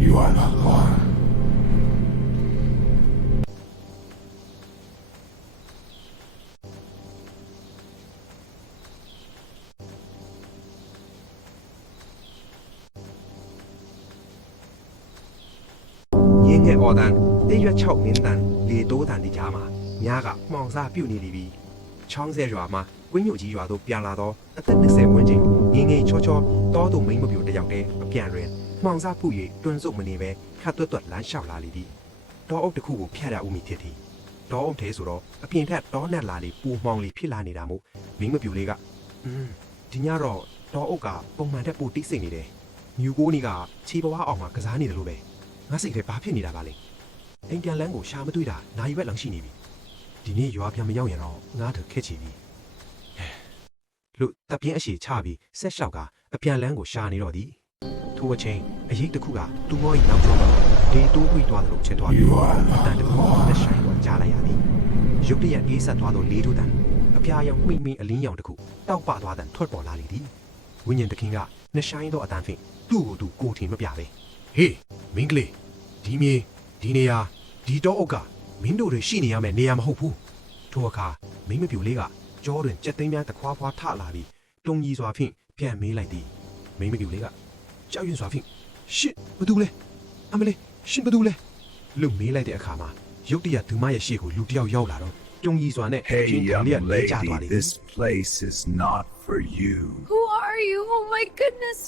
You are the one. ရင်းငယ်အော်တန်တရွက်6မင်းတန်လေတိုးတန်ဒီကြားမှာညားကမှောင်စားပြုတ်နေပြီချောင်းဆဲရွာမှာဝင်းညို့ကြီးရွာတို့ပြန်လာတော့အသက်20ဝန်းကျင်ငင်းငယ်ချောချောတောသူမိမ့်မပြူတယောက်တည်းအပြန်တွင်မှောင်စားဖူ၍တွန်းစုပ်မနေပဲခတ်တွတ်တွတ်လမ်းလျှောက်လာလေသည်တောအုပ်တစ်ခုကိုဖျက်ရဦးမည်ဖြစ်သည်တောအုပ်ထဲဆိုတော့အပြင်ထက်တောနဲ့လာလေပူမှောင်လေဖြစ်လာနေတာမို့မိမ့်မပြူလေးကဒီညတော့တောအုပ်ကပုံမှန်တက်ပူတိတ်ဆိတ်နေတယ်မြူကိုးနီကခြေပွားအောင်မှာကစားနေတယ်လို့ပဲငါစိတ်ထဲဘာဖြစ်နေတာပါလဲအိမ်ပြန်လန်းကိုရှာမတွေ့တာနိုင်ရွက်လောက်ရှိနေပြီဒီနေ့ရွာပြန်မရောက်ရင်တော့ငါ့ထခက်ချီပြီလူတပ်ပြင်းအရှိချပြီးဆက်လျှောက်ကအပြန်လန်းကိုရှာနေတော့သည်ထိုအချိန်အရေးတစ်ခုကတူမော၏နောက်ကျောမှာဒေတိုးပြီးသွားတယ်လို့ချက်သွားပြီးအတန်တခုနဲ့ဆိုင်တော့ကြားလိုက်ရသည်ရုတ်တရက်အေးဆက်သွားသောလေးတို့တန်အပြာရောင်မှိမ့်အလင်းရောင်တစ်ခုတောက်ပသွားတဲ့ထွက်ပေါ်လာလေသည်ဝိညာဉ်တခင်ကနှဆိုင်သောအတန်ဖြင့်သူ့ကိုယ်သူကိုထင်မပြပဲဟေးမင်းကလေးဒီမြေဒီနေရာဒီတော့အုပ်ကမင်းတို့တွေရှိနေရမယ့်နေရာမဟုတ်ဘူးထိုအခါမိမပြူလေးကကြောတွင်ကြက်သိမ်းများတခွားခွာထလာပြီးတုံကြီးစွာဖြင့်ပြန်မေးလိုက်သည်မိမပြူလေးကကြောက်ရွံ့စွာဖြင့်ရှစ်ဘသူလဲအမလေးရှင်ဘသူလဲလို့မေးလိုက်တဲ့အခါမှာရုတ်တရက်သူမရဲ့ရှေ့ကိုလူတစ်ယောက်ရောက်လာတော့တုံကြီးစွာနဲ့ Hey, ချင်း young လေးကလဲကျသွား lady, တယ် this place is not for you. Who are you? Oh my goodness.